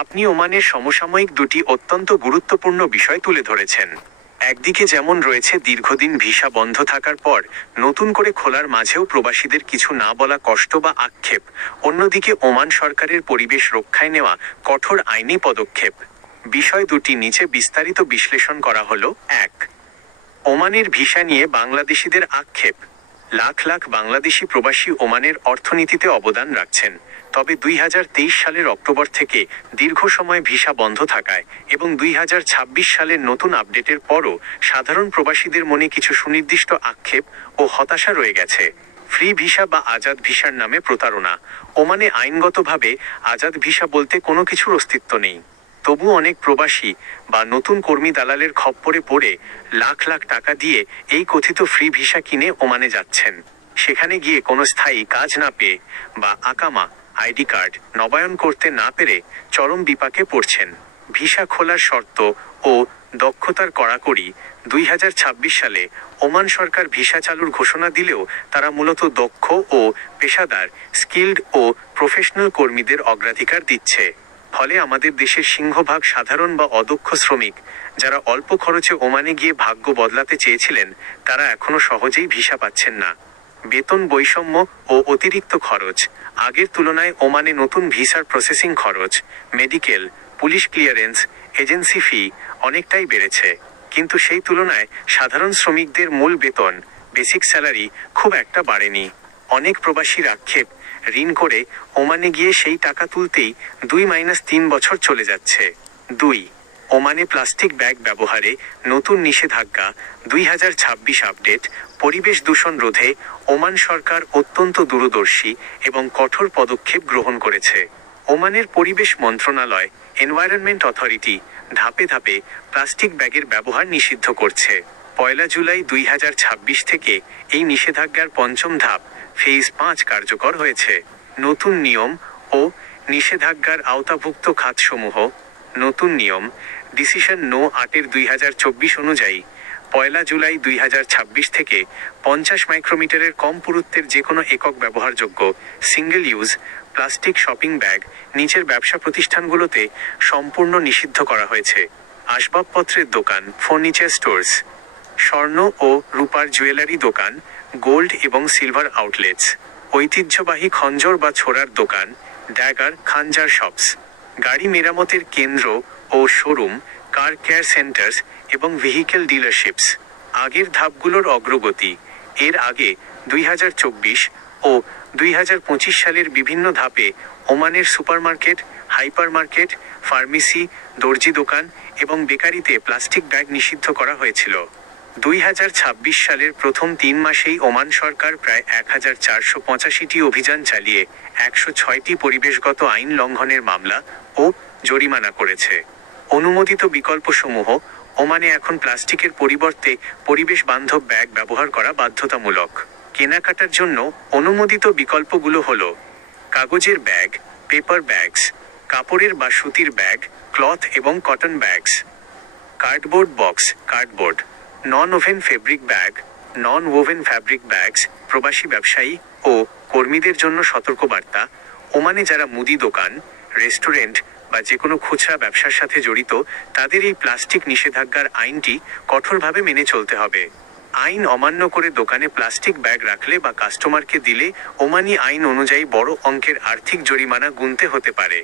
আপনি ওমানের সমসাময়িক দুটি অত্যন্ত গুরুত্বপূর্ণ বিষয় তুলে ধরেছেন। একদিকে যেমন রয়েছে দীর্ঘদিন ভিসা বন্ধ থাকার পর নতুন করে খোলার মাঝেও প্রবাসীদের কিছু না বলা কষ্ট বা আক্ষেপ, অন্যদিকে ওমান সরকারের পরিবেশ রক্ষায় নেওয়া কঠোর আইনি পদক্ষেপ। বিষয় দুটি নিচে বিস্তারিত বিশ্লেষণ করা হলো। 1. ওমানের ভিসা নিয়ে বাংলাদেশিদের আক্ষেপ। লাখ লাখ বাংলাদেশি প্রবাসী ওমানের অর্থনীতিতে অবদান রাখছেন, তবে 2023 সালের অক্টোবর থেকে দীর্ঘ সময় ভিসা বন্ধ থাকায় এবং 2026 সালের নতুন আপডেটের পরও সাধারণ প্রবাসীদের মনে কিছু সুনির্দিষ্ট আক্ষেপ ও হতাশা রয়ে গেছে। ফ্রি ভিসা বা আজাদ ভিসার নামে প্রতারণা। ওমানে আইনগতভাবে আজাদ ভিসা বলতে কোনো কিছুর অস্তিত্ব নেই। তবু অনেক প্রবাসী বা নতুন কর্মী দালালের খপ্পরে পড়ে লাখ লাখ টাকা দিয়ে এই কথিত ফ্রি ভিসা কিনে ওমানে যাচ্ছেন। সেখানে গিয়ে কোনো স্থায়ী কাজ না পেয়ে বা আকামা আইডি কার্ড নবায়ন করতে না পেরে চরম বিপাকে পড়ছেন। ভিসা খোলার শর্ত ও দক্ষতার কড়াকড়ি। 2026 সালে ওমান সরকার ভিসা চালুর ঘোষণা দিলেও তারা মূলত দক্ষ ও পেশাদার স্কিল্ড ও প্রফেশনাল কর্মীদের অগ্রাধিকার দিচ্ছে। ফলে আমাদের দেশের সিংহভাগ সাধারণ বা অদক্ষ শ্রমিক, যারা অল্প খরচে ওমানে গিয়ে ভাগ্য বদলাতে চেয়েছিলেন, তারা এখনো সহজেই ভিসা পাচ্ছেন না। বেতন বৈষম্য ও অতিরিক্ত খরচ। আগের তুলনায় ওমানে নতুন ভিসার প্রসেসিং খরচ, মেডিকেল, পুলিশ ক্লিয়ারেন্স, এজেন্সি ফি অনেকটাই বেড়েছে। কিন্তু সেই তুলনায় সাধারণ শ্রমিকদের মূল বেতন, বেসিক স্যালারি খুব একটা বাড়েনি। অনেক প্রবাসীর আক্ষেপ, ঋণ করে ওমানে গিয়ে সেই টাকা তুলতেই 2-3 বছর চলে যাচ্ছে। 2. ওমানে প্লাস্টিক ব্যাগ ব্যবহারে নতুন নিষেধাজ্ঞা। 2026 আপডেট। পরিবেশ দূষণ রোধে ওমান সরকার অত্যন্ত দূরদর্শী এবং কঠোর পদক্ষেপ গ্রহণ করেছে। ওমানের পরিবেশ মন্ত্রণালয়, এনভায়রনমেন্ট অথরিটি ধাপে ধাপে প্লাস্টিক ব্যাগের ব্যবহার নিষিদ্ধ করছে। 1 জুলাই 2026 থেকে এই নিষেধাজ্ঞার পঞ্চম ধাপ ফেজ 5 কার্যকর হয়েছে। নতুন নিয়ম ও নিষেধাজ্ঞার আওতাভুক্ত খাতসমূহ। নতুন নিয়ম ডিসিশন নো 8/2024 অনুযায়ী 1 জুলাই 2026 থেকে 50 মাইক্রোমিটারের কম পুরুত্বের যে কোনো একক ব্যবহারযোগ্য single use plastic shopping bag নিচের ব্যবসা প্রতিষ্ঠানগুলোতে সম্পূর্ণ নিষিদ্ধ করা হয়েছে। আসবাবপত্রের দোকান, ফার্নিচার স্টোর্স, স্বর্ণ ও রূপার জুয়েলারি দোকান, গোল্ড এবং সিলভার আউটলেটস, ঐতিহ্যবাহী খঞ্জর বা ছোড়ার দোকান, ড্যাগার খানজার শপস, গাড়ি মেরামতের কেন্দ্র ও শোরুম, কার কেয়ার সেন্টার্স এবং ভেহিকেল ডিলারশিপস। আগের ধাপগুলোর অগ্রগতি। এর আগে 2024 ও 2025 সালের বিভিন্ন ধাপে ওমানের সুপারমার্কেট, হাইপারমার্কেট, ফার্মেসি, দর্জি দোকান এবং বেকারিতে প্লাস্টিক ব্যাগ নিষিদ্ধ করা হয়েছিল। 2026 সালের প্রথম 3 মাসেই ওমান সরকার প্রায় 1485টি অভিযান চালিয়ে 106টি পরিবেশগত আইন লঙ্ঘনের মামলা ও জরিমানা করেছে। অনুমোদিত বিকল্পসমূহ। ওমানে এখন প্লাস্টিকের পরিবর্তে পরিবেশ বান্ধব ব্যাগ ব্যবহার করা বাধ্যতামূলক। কেনাকাটার জন্য অনুমোদিত বিকল্পগুলো হলো কাগজের ব্যাগ, পেপার ব্যাগস, কাপড়ের বা সুতির ব্যাগ, ক্লথ এবং cotton bags, cardboard box, cardboard, non woven fabric bag, non woven fabric bags. প্রবাসী ব্যবসায়ী ও কর্মীদের জন্য সতর্কবার্তা। ওমানে যারা মুদি দোকান, রেস্টুরেন্ট বা যে কোনো খুচরা ব্যবসার সাথে জড়িত, তাদের এই প্লাস্টিক নিষেধাজ্ঞার আইনটি কঠোরভাবে মেনে চলতে হবে। আইন অমান্য করে দোকানে প্লাস্টিক ব্যাগ রাখলে বা কাস্টমারকে দিলে ওমানি আইন অনুযায়ী বড় অঙ্কের আর্থিক জরিমানা গুনতে হতে পারে।